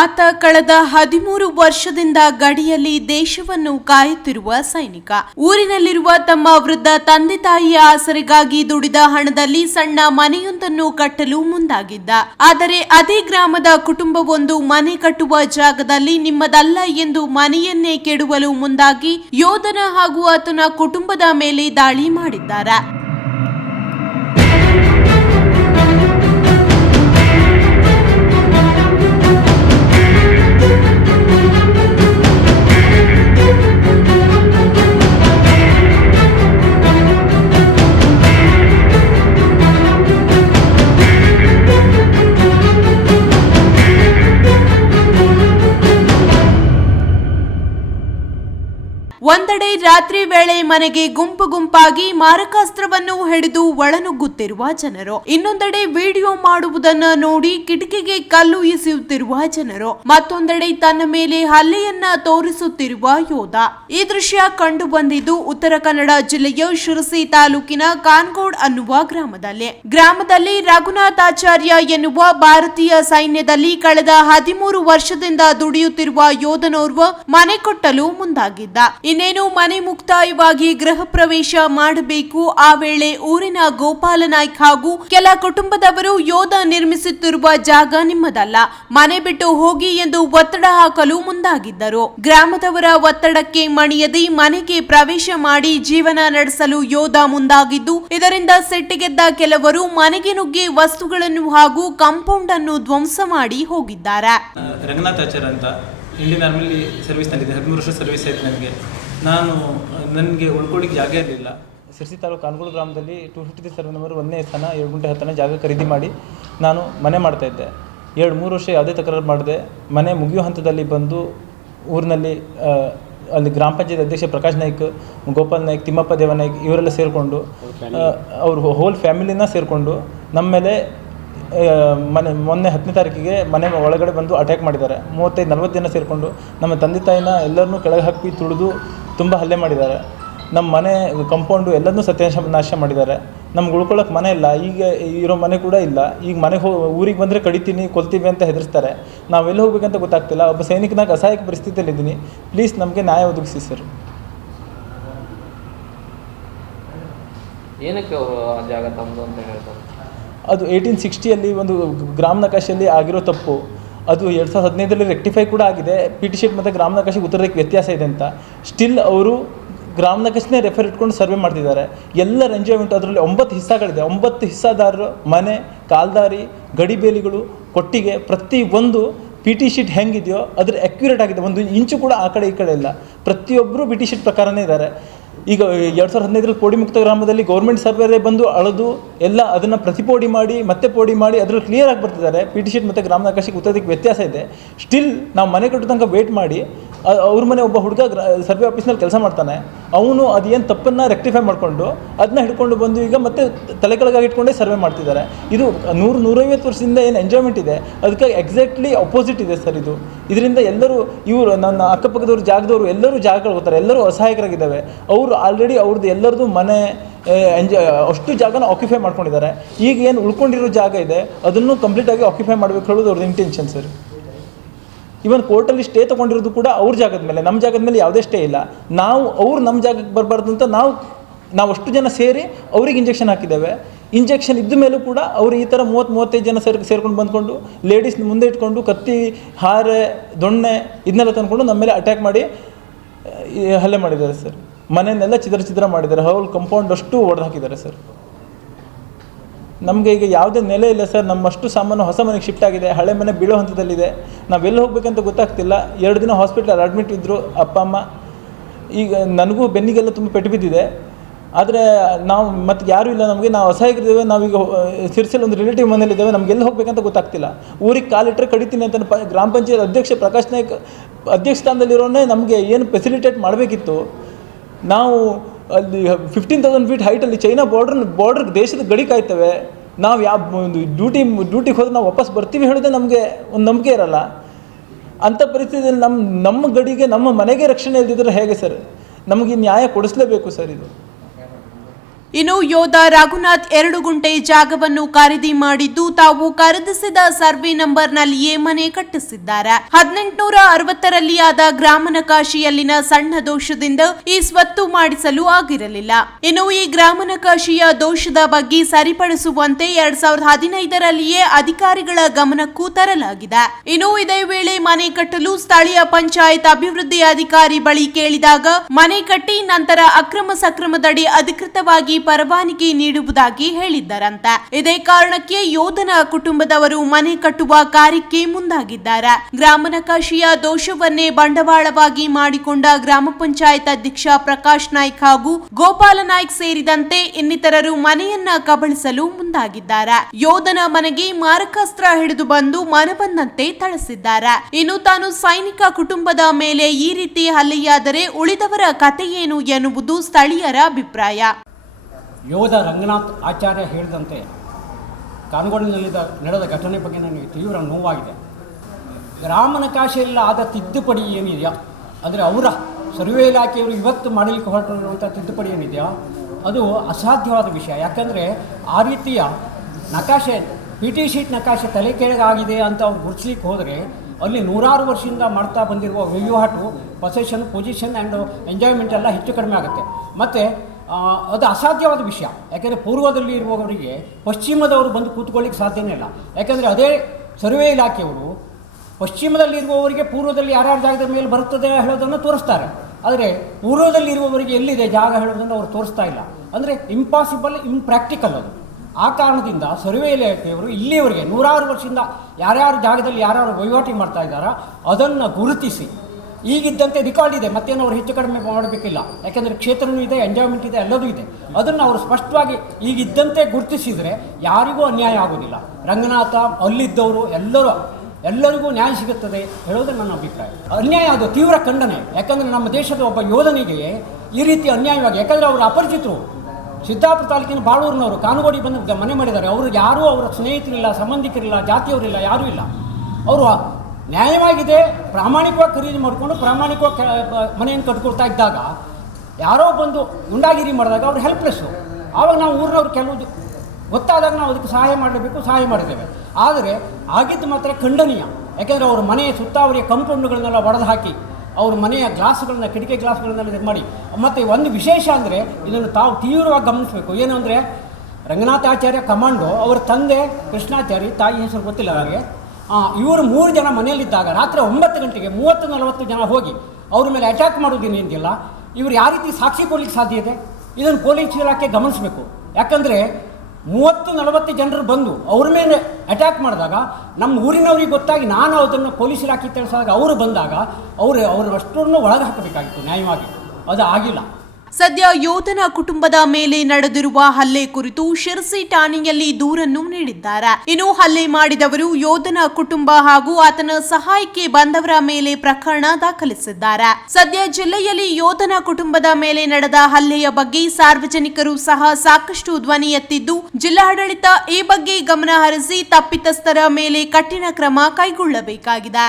ಆತ ಕಳೆದ ಹದಿಮೂರು ವರ್ಷದಿಂದ ಗಡಿಯಲ್ಲಿ ದೇಶವನ್ನು ಕಾಯುತ್ತಿರುವ ಸೈನಿಕ. ಊರಿನಲ್ಲಿರುವ ತಮ್ಮ ವೃದ್ಧ ತಂದೆ ತಾಯಿಯ ಆಸರೆಗಾಗಿ ದುಡಿದ ಹಣದಲ್ಲಿ ಸಣ್ಣ ಮನೆಯೊಂದನ್ನು ಕಟ್ಟಲು ಮುಂದಾಗಿದ್ದ. ಆದರೆ ಅದೇ ಗ್ರಾಮದ ಕುಟುಂಬವೊಂದು ಮನೆ ಕಟ್ಟುವ ಜಾಗದಲ್ಲಿ ನಿಮ್ಮದಲ್ಲ ಎಂದು ಮನೆಯನ್ನೇ ಕೆಡುವಲು ಮುಂದಾಗಿ ಯೋಧನ ಹಾಗೂ ಆತನ ಕುಟುಂಬದ ಮೇಲೆ ದಾಳಿ ಮಾಡಿದ್ದಾರೆ. ಒಂದೆಡೆ ರಾತ್ರಿ ವೇಳೆ ಮನೆಗೆ ಗುಂಪು ಗುಂಪಾಗಿ ಮಾರಕಾಸ್ತ್ರವನ್ನು ಹಿಡಿದು ಒಳನುಗ್ಗುತ್ತಿರುವ ಜನರು. ಇನ್ನೊಂದೆಡೆ ವಿಡಿಯೋ ಮಾಡುವುದನ್ನ ನೋಡಿ ಕಿಟಕಿಗೆ ಕಲ್ಲು ಇಸಿಯುತ್ತಿರುವ ಜನರು. ಮತ್ತೊಂದೆಡೆ ತನ್ನ ಮೇಲೆ ಹಲ್ಲೆಯನ್ನ ತೋರಿಸುತ್ತಿರುವ ಯೋಧ. ಈ ದೃಶ್ಯ ಕಂಡು ಬಂದಿದ್ದು ಉತ್ತರ ಕನ್ನಡ ಜಿಲ್ಲೆಯ ಶಿರಸಿ ತಾಲೂಕಿನ ಕಾನ್ಗೋಡ್ ಅನ್ನುವ ಗ್ರಾಮದಲ್ಲಿ. ಗ್ರಾಮದಲ್ಲಿ ರಘುನಾಥಾಚಾರ್ಯ ಎನ್ನುವ ಭಾರತೀಯ ಸೈನ್ಯದಲ್ಲಿ ಕಳೆದ ಹದಿಮೂರು ವರ್ಷದಿಂದ ದುಡಿಯುತ್ತಿರುವ ಯೋಧನೋರ್ವ ಮನೆ ಕೊಟ್ಟಲು ಮುಂದಾಗಿದ್ದ. ಇನ್ನೇನು ಮನೆ ಮುಕ್ತಾಯವಾಗಿ ಗೃಹ ಪ್ರವೇಶ ಮಾಡಬೇಕು? ಆ ವೇಳೆ ಊರಿನ ಗೋಪಾಲ ನಾಯ್ಕ್ ಹಾಗೂ ಕೆಲ ಕುಟುಂಬದವರು ಯೋಧ ನಿರ್ಮಿಸುತ್ತಿರುವ ಜಾಗ ನಿಮ್ಮದಲ್ಲ. ಮನೆ ಬಿಟ್ಟು ಹೋಗಿ ಎಂದು ಒತ್ತಡ ಹಾಕಲು ಮುಂದಾಗಿದ್ದರು. ಗ್ರಾಮದವರ ಒತ್ತಡಕ್ಕೆ ಮಣಿಯದೆ ಮನೆಗೆ ಪ್ರವೇಶ ಮಾಡಿ ಜೀವನ ನಡೆಸಲು ಯೋಧ ಮುಂದಾಗಿದ್ದು, ಇದರಿಂದ ಸಿಟ್ಟಿಗೆದ್ದ ಕೆಲವರು ಮನೆಗೆ ನುಗ್ಗಿ ವಸ್ತುಗಳನ್ನು ಹಾಗೂ ಕಾಂಪೌಂಡ್ ಅನ್ನು ಧ್ವಂಸ ಮಾಡಿ ಹೋಗಿದ್ದಾರೆ. ಇಂಡಿಯನ್ ಆರ್ಮಿಲಿ ಸರ್ವಿಸ್ನಲ್ಲಿದ್ದೆ ಹದಿಮೂರು ವರ್ಷ ಸರ್ವಿಸ್ ಆಯ್ತು ನನಗೆ. ನಾನು, ನನಗೆ ಉಳ್ಕೊಳ್ಳಿಕ್ಕೆ ಜಾಗ ಇರಲಿಲ್ಲ. ಸಿರ್ಸಿ ತಾಲೂಕು ಕಾನ್ಗೋಳು ಗ್ರಾಮದಲ್ಲಿ ಟೂ ಫಿಫ್ಟಿ ಸರ್ವೆ ನಂಬರ್ ಒಂದನೇ ಸ್ಥಾನ, ಏಳು ಗುಂಟೆ ಹತ್ತನೇ ಜಾಗ ಖರೀದಿ ಮಾಡಿ ನಾನು ಮನೆ ಮಾಡ್ತಾಯಿದ್ದೆ ಎರಡು, ಮೂರು ವರ್ಷ ಯಾವುದೇ ತಕರಾರು ಮಾಡಿದೆ ಮನೆ ಮುಗಿಯೋ ಹಂತದಲ್ಲಿ ಬಂದು ಊರಿನಲ್ಲಿ ಅಲ್ಲಿ ಗ್ರಾಮ ಪಂಚಾಯತ್ ಅಧ್ಯಕ್ಷ ಪ್ರಕಾಶ್ ನಾಯ್ಕ್, ಗೋಪಾಲ್ ನಾಯ್ಕ್, ತಿಮ್ಮಪ್ಪ ದೇವನಾಯ್ಕ್ ಇವರೆಲ್ಲ ಸೇರಿಕೊಂಡು ಅವರು ಹೋಲ್ ಫ್ಯಾಮಿಲಿನ ಸೇರಿಕೊಂಡು ನಮ್ಮ ಮೇಲೆ ಮನೆ, ಮೊನ್ನೆ ಹತ್ತನೇ ತಾರೀಕಿಗೆ ಮನೆ ಒಳಗಡೆ ಬಂದು ಅಟ್ಯಾಕ್ ಮಾಡಿದ್ದಾರೆ. ಮೂವತ್ತೈದು, ನಲ್ವತ್ತು ಜನ ಸೇರಿಕೊಂಡು ನಮ್ಮ ತಂದೆ ತಾಯಿನ ಎಲ್ಲರನ್ನೂ ಕೆಳಗೆ ಹಾಕಿ ತುಳಿದು ತುಂಬ ಹಲ್ಲೆ ಮಾಡಿದ್ದಾರೆ. ನಮ್ಮ ಮನೆ ಕಂಪೌಂಡು ಎಲ್ಲದನ್ನೂ ಸತ್ಯಾಂಶ ನಾಶ ಮಾಡಿದ್ದಾರೆ. ನಮ್ಗೆ ಉಳ್ಕೊಳ್ಳೋಕೆ ಮನೆ ಇಲ್ಲ. ಈಗ ಇರೋ ಮನೆ ಕೂಡ ಇಲ್ಲ. ಈಗ ಮನೆಗೆ ಹೋ ಊರಿಗೆ ಬಂದರೆ ಕಡಿತೀನಿ ಕೊಲ್ತೀವಿ ಅಂತ ಹೆದರ್ಸ್ತಾರೆ. ನಾವೆಲ್ಲಿ ಹೋಗ್ಬೇಕಂತ ಗೊತ್ತಾಗ್ತಿಲ್ಲ. ಒಬ್ಬ ಸೈನಿಕನಾಗ ಅಸಹಾಯಕ ಪರಿಸ್ಥಿತಿಯಲ್ಲಿದ್ದೀನಿ ಪ್ಲೀಸ್ ನಮಗೆ ನ್ಯಾಯ ಒದಗಿಸಿ ಸರ್. ಏನಕ್ಕೆ ಅವರು ಆ ಜಾಗ ತಮ್ಮದು ಅಂತ ಹೇಳ್ತಾರೆ? ಅದು ಏಯ್ಟೀನ್ ಸಿಕ್ಸ್ಟಿಯಲ್ಲಿ ಒಂದು ಗ್ರಾಮ ನಕಾಶೆಯಲ್ಲಿ ಆಗಿರೋ ತಪ್ಪು. ಅದು ಎರಡು ಸಾವಿರದ ಹದಿನೈದರಲ್ಲಿ ರೆಕ್ಟಿಫೈ ಕೂಡ ಆಗಿದೆ. ಪಿ ಟಿ ಶೀಟ್ ಮತ್ತು ಗ್ರಾಮ ನಕಾಶಿಗೆ ಉತ್ತರದಕ್ಕೆ ವ್ಯತ್ಯಾಸ ಇದೆ ಅಂತ. ಸ್ಟಿಲ್ ಅವರು ಗ್ರಾಮ ನಕಾಶೆನೇ ರೆಫರ್ ಇಟ್ಕೊಂಡು ಸರ್ವೆ ಮಾಡ್ತಿದ್ದಾರೆ. ಎಲ್ಲರ ಎಂಜಾಯ್ಮೆಂಟ್ ಅದರಲ್ಲಿ ಒಂಬತ್ತು ಹಿಸ್ಸಾಗಳಿದೆ. ಒಂಬತ್ತು ಹಿಸ್ಸಾದಾರರು, ಮನೆ, ಕಾಲ್ದಾರಿ ಗಡಿಬೇಲಿಗಳು ಕೊಟ್ಟಿಗೆ ಪ್ರತಿ ಒಂದು ಪಿ ಟಿ ಶೀಟ್ ಹೆಂಗಿದೆಯೋ ಅದ್ರ ಅಕ್ಯುರೇಟ್ ಆಗಿದೆ. ಒಂದು ಇಂಚು ಕೂಡ ಆ ಕಡೆ ಈ ಕಡೆ ಇಲ್ಲ. ಪ್ರತಿಯೊಬ್ಬರು ಪಿ ಟಿ ಶೀಟ್ ಪ್ರಕಾರನೇ ಇದ್ದಾರೆ. ಈಗ ಎರಡು ಸಾವಿರದ ಹದಿನೈದರಲ್ಲಿ ಪೋಡಿ ಮುಕ್ತ ಗ್ರಾಮದಲ್ಲಿ ಗೌರ್ಮೆಂಟ್ ಸರ್ವೇರೇ ಬಂದು ಅಳೆದು ಎಲ್ಲ ಅದನ್ನು ಪ್ರತಿಪೋಡಿ ಮಾಡಿ, ಮತ್ತೆ ಪೋಡಿ ಮಾಡಿ, ಅದರಲ್ಲಿ ಕ್ಲಿಯರ್ ಆಗಿ ಬರ್ತಿದ್ದಾರೆ. ಪಿ ಟಿ ಶೀಟ್ ಮತ್ತು ಗ್ರಾಮ ಆಕಾಶಕ್ಕೆ ಉತ್ತರದಕ್ಕೆ ವ್ಯತ್ಯಾಸ ಇದೆ. ಸ್ಟಿಲ್ ನಾವು ಮನೆ ಕಟ್ಟೋ ತನಕ ವೇಟ್ ಮಾಡಿ ಅವ್ರ ಮನೆ ಒಬ್ಬ ಹುಡುಗ ಸರ್ವೆ ಆಫೀಸ್ನಲ್ಲಿ ಕೆಲಸ ಮಾಡ್ತಾನೆ. ಅವನು ಅದೇನು ತಪ್ಪನ್ನು ರೆಕ್ಟಿಫೈ ಮಾಡಿಕೊಂಡು ಅದನ್ನ ಹಿಡ್ಕೊಂಡು ಬಂದು ಈಗ ಮತ್ತೆ ತಲೆ ಕೆಳಗಾಗಿ ಇಟ್ಕೊಂಡೇ ಸರ್ವೆ ಮಾಡ್ತಿದ್ದಾರೆ. ಇದು ನೂರು, ನೂರೈವತ್ತು ವರ್ಷದಿಂದ ಏನು ಎಂಜಾಯ್ಮೆಂಟ್ ಇದೆ. ಅದಕ್ಕೆ ಎಕ್ಸಾಕ್ಟ್ಲಿ ಅಪೋಸಿಟ್ ಇದೆ ಸರ್ ಇದು. ಇದರಿಂದ ಎಲ್ಲರೂ ಇವರು ನನ್ನ ಅಕ್ಕಪಕ್ಕದವ್ರು, ಜಾಗದವರು ಎಲ್ಲರೂ ಜಾಗಗಳು ಹೋಗ್ತಾರೆ ಎಲ್ಲರೂ ಅಸಹಾಯಕರಾಗಿದ್ದಾವೆ. ಅವರು ಆಲ್ರೆಡಿ ಅವ್ರದ್ದು ಎಲ್ಲರದು ಮನೆ ಎಂಜಾಯ್ ಅಷ್ಟು ಜಾಗನ ಆಕ್ಯುಪೈ ಮಾಡ್ಕೊಂಡಿದ್ದಾರೆ. ಈಗ ಏನು ಉಳ್ಕೊಂಡಿರೋ ಜಾಗ ಇದೆ, ಅದನ್ನು ಕಂಪ್ಲೀಟಾಗಿ ಆಕ್ಯುಪೈ ಮಾಡಬೇಕು ಹೇಳೋದು ಅವ್ರದ್ದು ಇಂಟೆನ್ಷನ್ ಸರ್ ಇವನ್ ಕೋರ್ಟಲ್ಲಿ ಸ್ಟೇ ತೊಗೊಂಡಿರೋದು ಕೂಡ ಅವ್ರ ಜಾಗದ ಮೇಲೆ ನಮ್ಮ ಜಾಗದ ಮೇಲೆ ಯಾವುದೇ ಸ್ಟೇ ಇಲ್ಲ. ನಾವು, ಅವ್ರು ನಮ್ಮ ಜಾಗಕ್ಕೆ ಬರಬಾರ್ದು ಅಂತ ನಾವು ನಾವು ಅಷ್ಟು ಜನ ಸೇರಿ ಅವ್ರಿಗೆ ಇಂಜೆಕ್ಷನ್ ಹಾಕಿದ್ದೇವೆ. ಇಂಜೆಕ್ಷನ್ ಇದ್ದ ಮೇಲೂ ಕೂಡ ಅವರು ಈ ಥರ ಮೂವತ್ತು, ಮೂವತ್ತೈದು ಜನ ಸೇರ್, ಸೇರ್ಕೊಂಡು ಬಂದ್ಕೊಂಡು ಲೇಡೀಸ್ ಮುಂದೆ ಇಟ್ಕೊಂಡು ಕತ್ತಿ, ಹಾರೆ, ದೊಣ್ಣೆ, ಇದನ್ನೆಲ್ಲ ತಂದ್ಕೊಂಡು ನಮ್ಮ ಮೇಲೆ ಅಟ್ಯಾಕ್ ಮಾಡಿ ಹಲ್ಲೆ ಮಾಡಿದ್ದಾರೆ ಸರ್ ಮನೆಯನ್ನೆಲ್ಲ ಚಿದ್ರ ಚಿದ್ರ ಮಾಡಿದ್ದಾರೆ. ಹೌಲ್ ಕಂಪೌಂಡ್ ಅಷ್ಟು ಒಡೆದು ಹಾಕಿದ್ದಾರೆ ಸರ್ ನಮಗೆ ಈಗ ಯಾವುದೇ ನೆಲೆ ಇಲ್ಲ ಸರ್ ನಮ್ಮಷ್ಟು ಸಾಮಾನು ಹೊಸ ಮನೆಗೆ ಶಿಫ್ಟ್ ಆಗಿದೆ. ಹಳೆ ಮನೆ ಬೀಳೋ ಹಂತದಲ್ಲಿದೆ. ನಾವೆಲ್ಲಿ ಹೋಗ್ಬೇಕಂತ ಗೊತ್ತಾಗ್ತಿಲ್ಲ. ಎರಡು ದಿನ ಹಾಸ್ಪಿಟ್ಲಲ್ಲಿ ಅಡ್ಮಿಟ್ ಇದ್ದರು ಅಪ್ಪ, ಅಮ್ಮ. ಈಗ ನನಗೂ ಬೆನ್ನಿಗೆಲ್ಲ ತುಂಬ ಪೆಟ್ಟು ಬಿದ್ದಿದೆ. ಆದರೆ ನಾವು ಮತ್ತೆ ಯಾರೂ ಇಲ್ಲ ನಮಗೆ. ನಾವು ಹೊಸಾಗಿದ್ದೇವೆ ನಾವೀಗ ಸಿರ್ಸಲ್ಲಿ ಒಂದು ರಿಲೇಟಿವ್ ಮನೇಲಿದ್ದೇವೆ ನಮ್ಗೆ ಎಲ್ಲಿ ಹೋಗ್ಬೇಕಂತ ಗೊತ್ತಾಗ್ತಿಲ್ಲ. ಊರಿಗೆ ಕಾಲಿಟ್ಟರೆ ಕಡಿತೀನಿ ಅಂತ ಗ್ರಾಮ ಪಂಚಾಯತ್ ಅಧ್ಯಕ್ಷ ಪ್ರಕಾಶ್ ನಾಯ್ಕ್ ಅಧ್ಯಕ್ಷ ಸ್ಥಾನದಲ್ಲಿರೋನೇ ನಮಗೆ ಏನು ಫೆಸಿಲಿಟೇಟ್ ಮಾಡಬೇಕಿತ್ತು. ನಾವು ಅಲ್ಲಿ ಫಿಫ್ಟೀನ್ ತೌಸಂಡ್ ಫೀಟ್ ಹೈಟಲ್ಲಿ ಚೈನಾ ಬಾರ್ಡರ್ ಬಾರ್ಡ್ರ್ ದೇಶದ ಗಡಿ ಕಾಯ್ತವೆ. ನಾವು ಯಾವ ಒಂದು ಡ್ಯೂಟಿ ಡ್ಯೂಟಿಗೆ ಹೋದ್ರೆ ನಾವು ವಾಪಸ್ ಬರ್ತೀವಿ ಹೇಳಿದ್ರೆ ನಮಗೆ ಒಂದು ನಂಬಿಕೆ ಇರಲ್ಲ. ಅಂಥ ಪರಿಸ್ಥಿತಿಯಲ್ಲಿ ನಮ್ಮ ನಮ್ಮ ಗಡಿಗೆ, ನಮ್ಮ ಮನೆಗೆ ರಕ್ಷಣೆ ಇಲ್ದಿದ್ರೆ ಹೇಗೆ ಸರ್? ನಮಗೆ ನ್ಯಾಯ ಕೊಡಿಸ್ಲೇಬೇಕು ಸರ್ ಇದು. ಇನ್ನು ಯೋಧ ರಘುನಾಥ್ ಎರಡು ಗುಂಟೆ ಜಾಗವನ್ನು ಖರೀದಿ ಮಾಡಿದ್ದು ತಾವು ಖರೀದಿಸಿದ ಸರ್ವೆ ನಂಬರ್ನಲ್ಲಿಯೇ ಮನೆ ಕಟ್ಟಿಸಿದ್ದಾರೆ. ಹದಿನೆಂಟುನೂರ ಅರವತ್ತರಲ್ಲಿ ಆದ ಗ್ರಾಮ ಕಾಶಿಯಲ್ಲಿನ ಸಣ್ಣ ದೋಷದಿಂದ ಈ ಸ್ವತ್ತು ಮಾಡಿಸಲು ಆಗಿರಲಿಲ್ಲ. ಇನ್ನು ಈ ಗ್ರಾಮ ಕಾಶಿಯ ದೋಷದ ಬಗ್ಗೆ ಸರಿಪಡಿಸುವಂತೆ ಎರಡ್ ಸಾವಿರದ ಹದಿನೈದರಲ್ಲಿಯೇ ಅಧಿಕಾರಿಗಳ ಗಮನಕ್ಕೂ ತರಲಾಗಿದೆ. ಇನ್ನು ಇದೇ ವೇಳೆ ಮನೆ ಕಟ್ಟಲು ಸ್ಥಳೀಯ ಪಂಚಾಯತ್ ಅಭಿವೃದ್ಧಿ ಅಧಿಕಾರಿ ಬಳಿ ಕೇಳಿದಾಗ ಮನೆ ಕಟ್ಟಿ ನಂತರ ಅಕ್ರಮ ಸಕ್ರಮದಡಿ ಅಧಿಕೃತವಾಗಿ ಪರವಾನಗಿ ನೀಡುವುದಾಗಿ ಹೇಳಿದ್ದಾರಂತೆ. ಇದೇ ಕಾರಣಕ್ಕೆ ಯೋಧನ ಕುಟುಂಬದವರು ಮನೆ ಕಟ್ಟುವ ಕಾರ್ಯಕ್ಕೆ ಮುಂದಾಗಿದ್ದಾರೆ. ಗ್ರಾಮನ ಕಾಶಿಯ ದೋಷವನ್ನೇ ಬಂಡವಾಳವಾಗಿ ಮಾಡಿಕೊಂಡ ಗ್ರಾಮ ಪಂಚಾಯತ್ ಅಧ್ಯಕ್ಷ ಪ್ರಕಾಶ್ ನಾಯ್ಕ ಹಾಗೂ ಗೋಪಾಲ ನಾಯ್ಕ್ ಸೇರಿದಂತೆ ಇನ್ನಿತರರು ಮನೆಯನ್ನ ಕಬಳಿಸಲು ಮುಂದಾಗಿದ್ದಾರೆ. ಯೋಧನ ಮನೆಗೆ ಮಾರಕಾಸ್ತ್ರ ಹಿಡಿದು ಬಂದು ಮನಬಂದಂತೆ ಥಳಿಸಿದ್ದಾರೆ. ಇನ್ನು ತಾನು ಸೈನಿಕ ಕುಟುಂಬದ ಮೇಲೆ ಈ ರೀತಿ ಹಲ್ಲೆಯಾದರೆ ಉಳಿದವರ ಕಥೆಯೇನು ಎನ್ನುವುದು ಸ್ಥಳೀಯರ ಅಭಿಪ್ರಾಯ. ಯೋಧ ರಂಗನಾಥ್ ಆಚಾರ್ಯ ಹೇಳಿದಂತೆ ಕಾನ್ಗೋಡಿನಲ್ಲಿದ್ದ ನಡೆದ ಘಟನೆ ಬಗ್ಗೆ ನನಗೆ ತೀವ್ರ ನೋವಾಗಿದೆ. ಗ್ರಾಮ ನಕಾಶೆಯಲ್ಲಿ ಆದ ತಿದ್ದುಪಡಿ ಏನಿದೆಯಾ? ಅಂದರೆ ಅವರ ಸರ್ವೆ ಇಲಾಖೆಯವರು ಇವತ್ತು ಮಾಡಲಿಕ್ಕೆ ಹೊರಟಿರುವಂಥ ತಿದ್ದುಪಡಿ ಏನಿದೆಯಾ? ಅದು ಅಸಾಧ್ಯವಾದ ವಿಷಯ. ಯಾಕಂದರೆ ಆ ರೀತಿಯ ನಕಾಶೆ ಪಿ ಟಿ ಶೀಟ್ ನಕಾಶೆ ತಲೆ ಕೆಳಗಾಗಿದೆ ಅಂತ ಅವ್ರು ಗುರುತಿಸ್ಲಿಕ್ಕೆ ಹೋದರೆ ಅಲ್ಲಿ ನೂರಾರು ವರ್ಷದಿಂದ ಮಾಡ್ತಾ ಬಂದಿರುವ ವಹಿವಾಟು ಪೊಸೆಷನ್ ಪೊಸಿಷನ್ ಆ್ಯಂಡ್ ಎಂಜಾಯ್ಮೆಂಟ್ ಎಲ್ಲ ಹೆಚ್ಚು ಕಡಿಮೆ ಆಗುತ್ತೆ. ಮತ್ತು ಅದು ಅಸಾಧ್ಯವಾದ ವಿಷಯ. ಯಾಕೆಂದರೆ ಪೂರ್ವದಲ್ಲಿ ಇರುವವರಿಗೆ ಪಶ್ಚಿಮದವರು ಬಂದು ಕೂತ್ಕೊಳ್ಳಿಕ್ಕೆ ಸಾಧ್ಯನೇ ಇಲ್ಲ. ಯಾಕೆಂದರೆ ಅದೇ ಸರ್ವೆ ಇಲಾಖೆಯವರು ಪಶ್ಚಿಮದಲ್ಲಿರುವವರಿಗೆ ಪೂರ್ವದಲ್ಲಿ ಯಾರ್ಯಾರು ಜಾಗದ ಮೇಲೆ ಬರುತ್ತದೆ ಹೇಳೋದನ್ನು ತೋರಿಸ್ತಾರೆ. ಆದರೆ ಪೂರ್ವದಲ್ಲಿರುವವರಿಗೆ ಎಲ್ಲಿದೆ ಜಾಗ ಹೇಳೋದನ್ನು ಅವರು ತೋರಿಸ್ತಾ ಇಲ್ಲ. ಅಂದರೆ ಇಂಪಾಸಿಬಲ್ ಇಂಪ್ರ್ಯಾಕ್ಟಿಕಲ್ ಅದು. ಆ ಕಾರಣದಿಂದ ಸರ್ವೆ ಇಲಾಖೆಯವರು ಇಲ್ಲಿಯವರೆಗೆ ನೂರಾರು ವರ್ಷದಿಂದ ಯಾರ್ಯಾರು ಜಾಗದಲ್ಲಿ ಯಾರ್ಯಾರು ವಹಿವಾಟಿ ಮಾಡ್ತಾ ಇದ್ದಾರೋ ಅದನ್ನು ಗುರುತಿಸಿ. ಈಗಿದ್ದಂತೆ ರಿಕಾರ್ಡ್ ಇದೆ, ಮತ್ತೇನು ಅವರು ಹೆಚ್ಚು ಕಡಿಮೆ ಮಾಡಬೇಕಿಲ್ಲ. ಯಾಕೆಂದರೆ ಕ್ಷೇತ್ರನೂ ಇದೆ ಎಂಜಾಯ್ಮೆಂಟ್ ಇದೆ, ಎಲ್ಲದೂ ಇದೆ. ಅದನ್ನು ಅವರು ಸ್ಪಷ್ಟವಾಗಿ ಈಗಿದ್ದಂತೆ ಗುರುತಿಸಿದರೆ ಯಾರಿಗೂ ಅನ್ಯಾಯ ಆಗೋದಿಲ್ಲ. ರಂಗನಾಥ, ಅಲ್ಲಿದ್ದವರು ಎಲ್ಲರೂ, ಎಲ್ಲರಿಗೂ ನ್ಯಾಯ ಸಿಗುತ್ತದೆ ಹೇಳೋದು ನನ್ನ ಅಭಿಪ್ರಾಯ. ಅನ್ಯಾಯ ಅದು ತೀವ್ರ ಖಂಡನೆ. ಯಾಕಂದರೆ ನಮ್ಮ ದೇಶದ ಒಬ್ಬ ಯೋಧನಿಗೆ ಈ ರೀತಿ ಅನ್ಯಾಯವಾಗಿ, ಯಾಕಂದರೆ ಅವರು ಅಪರಿಚಿತರು. ಸಿದ್ದಾಪುರ ತಾಲೂಕಿನ ಬಾಳೂರಿನವರು, ಕಾನುಗೋಡಿ ಬಂದು ಮನೆ ಮಾಡಿದ್ದಾರೆ. ಅವರು ಯಾರೂ ಅವರ ಸ್ನೇಹಿತರಿಲ್ಲ, ಸಂಬಂಧಿಕರಿಲ್ಲ, ಜಾತಿಯವರಿಲ್ಲ, ಯಾರೂ ಇಲ್ಲ. ಅವರು ನ್ಯಾಯವಾಗಿದೆ, ಪ್ರಾಮಾಣಿಕವಾಗಿ ಖರೀದಿ ಮಾಡಿಕೊಂಡು ಪ್ರಾಮಾಣಿಕವಾಗಿ ಮನೆಯನ್ನು ಕಟ್ಕೊಳ್ತಾ ಇದ್ದಾಗ ಯಾರೋ ಬಂದು ಗುಂಡಾಗಿರಿ ಮಾಡಿದಾಗ ಅವ್ರು ಹೆಲ್ಪ್ಲೆಸ್ಸು ಆವಾಗ ನಾವು ಊರಿನವ್ರು ಕೆಲವು ಗೊತ್ತಾದಾಗ ನಾವು ಅದಕ್ಕೆ ಸಹಾಯ ಮಾಡಬೇಕು, ಸಹಾಯ ಮಾಡಿದ್ದೇವೆ. ಆದರೆ ಆಗಿದ್ದು ಮಾತ್ರ ಖಂಡನೀಯ. ಯಾಕೆಂದರೆ ಅವ್ರ ಮನೆಯ ಸುತ್ತ ಅವರಿಗೆ ಕಂಪೌಂಡ್ಗಳನ್ನೆಲ್ಲ ಒಡೆದು ಹಾಕಿ ಅವ್ರ ಮನೆಯ ಗ್ಲಾಸ್ಗಳನ್ನ, ಕಿಟಕಿ ಗ್ಲಾಸ್ಗಳನ್ನೆಲ್ಲ ಇದು ಮಾಡಿ. ಮತ್ತು ಒಂದು ವಿಶೇಷ ಅಂದರೆ ಇದನ್ನು ತಾವು ತೀವ್ರವಾಗಿ ಗಮನಿಸಬೇಕು. ಏನು ಅಂದರೆ ರಂಗನಾಥಾಚಾರ್ಯ ಕಮಾಂಡೋ, ಅವರ ತಂದೆ ಕೃಷ್ಣಾಚಾರಿ, ತಾಯಿ ಹೆಸರು ಗೊತ್ತಿಲ್ಲ ನನಗೆ. ಇವರು ಮೂರು ಜನ ಮನೆಯಲ್ಲಿದ್ದಾಗ ರಾತ್ರಿ ಒಂಬತ್ತು ಗಂಟೆಗೆ ಮೂವತ್ತು ನಲವತ್ತು ಜನ ಹೋಗಿ ಅವ್ರ ಮೇಲೆ ಅಟ್ಯಾಕ್ ಮಾಡೋದೇನು ಏನಿಲ್ಲ ಇವರು ಯಾವ ರೀತಿ ಸಾಕ್ಷಿ ಕೊಡ್ಲಿಕ್ಕೆ ಸಾಧ್ಯ ಇದೆ? ಇದನ್ನು ಪೊಲೀಸ್ ಇಲಾಖೆ ಗಮನಿಸಬೇಕು. ಯಾಕಂದರೆ ಮೂವತ್ತು ನಲವತ್ತು ಜನರು ಬಂದು ಅವ್ರ ಮೇಲೆ ಅಟ್ಯಾಕ್ ಮಾಡಿದಾಗ ನಮ್ಮ ಊರಿನವ್ರಿಗೆ ಗೊತ್ತಾಗಿ ನಾನು ಅದನ್ನು ಪೊಲೀಸ್ ಇಲಾಖೆ ತಿಳಿಸಿದಾಗ ಅವರು ಬಂದಾಗ ಅವರು ಅವರು ಅಷ್ಟನ್ನು ಒಳಗೆ ಹಾಕಬೇಕಾಗಿತ್ತು ನ್ಯಾಯವಾಗಿ. ಅದು ಆಗಿಲ್ಲ. ಸದ್ಯ ಯೋಧನ ಕುಟುಂಬದ ಮೇಲೆ ನಡೆದಿರುವ ಹಲ್ಲೆ ಕುರಿತು ಶಿರಸಿ ಠಾಣೆಯಲ್ಲಿ ದೂರನ್ನು ನೀಡಿದ್ದಾರೆ. ಇನ್ನು ಹಲ್ಲೆ ಮಾಡಿದವರು ಯೋಧನ ಕುಟುಂಬ ಹಾಗೂ ಆತನ ಸಹಾಯಕ್ಕೆ ಬಂದವರ ಮೇಲೆ ಪ್ರಕರಣ ದಾಖಲಿಸಿದ್ದಾರೆ. ಸದ್ಯ ಜಿಲ್ಲೆಯಲ್ಲಿ ಯೋಧನ ಕುಟುಂಬದ ಮೇಲೆ ನಡೆದ ಹಲ್ಲೆಯ ಬಗ್ಗೆ ಸಾರ್ವಜನಿಕರು ಸಹ ಸಾಕಷ್ಟು ಧ್ವನಿ ಎತ್ತಿದ್ದು, ಜಿಲ್ಲಾಡಳಿತ ಈ ಬಗ್ಗೆ ಗಮನ ಹರಿಸಿ ತಪ್ಪಿತಸ್ಥರ ಮೇಲೆ ಕಠಿಣ ಕ್ರಮ ಕೈಗೊಳ್ಳಬೇಕಾಗಿದೆ.